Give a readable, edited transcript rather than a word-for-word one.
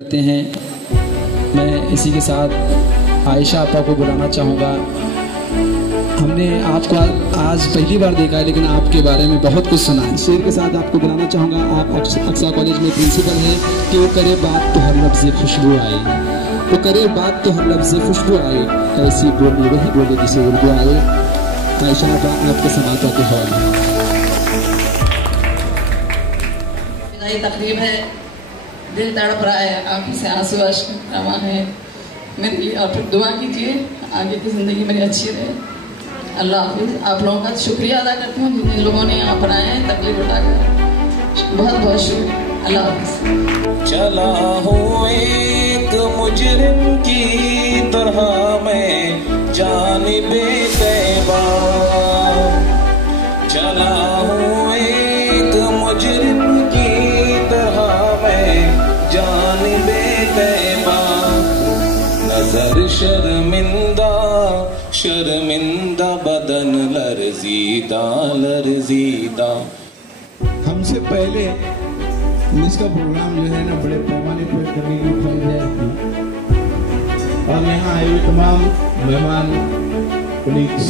करते हैं। मैं इसी के साथ आयशा आपा को बुलाना चाहूँगा। हमने आपको आज पहली बार देखा है, लेकिन आपके बारे में बहुत कुछ सुना है। शेर के साथ आपको बुलाना चाहूँगा। आप अक्सा कॉलेज में प्रिंसिपल हैं कि वो करे बात तो हर लफ्ज़ खुशबू आए, वो करे बात तो हर लफ्ज़ खुशबू आए, ऐसी बोली वही बोले जिसे उर्दू आए। आयशा आपा आपके समाता के हॉल तकरीब है, दिल तड़प रहा है, आंखों से आंसू अश्क रवा है मेरे लिए। और फिर दुआ कीजिए आगे की ज़िंदगी मेरी अच्छी रहे। अल्लाह हाफिज़। आप लोगों का शुक्रिया अदा करती हूँ जिन लोगों ने यहाँ पर आए हैं तकलीफ उठाकर। बहुत बहुत शुक्रिया। अल्लाह हाफिज़। चला हूँ एक मुजरिम की तरह मैं जानिबे तैबा, चला हूँ एक मुजरिम की तरह मैं जानिबे तैबा। नजर शर्मिंदा शर्मिंदा बदन लरजीदा लरजीदा। हमसे पहले इसका प्रोग्राम जो है ना बड़े पैमाने पर करने की ख्वाहिश थी और यहाँ आए हुए तमाम मेहमान कलीग्स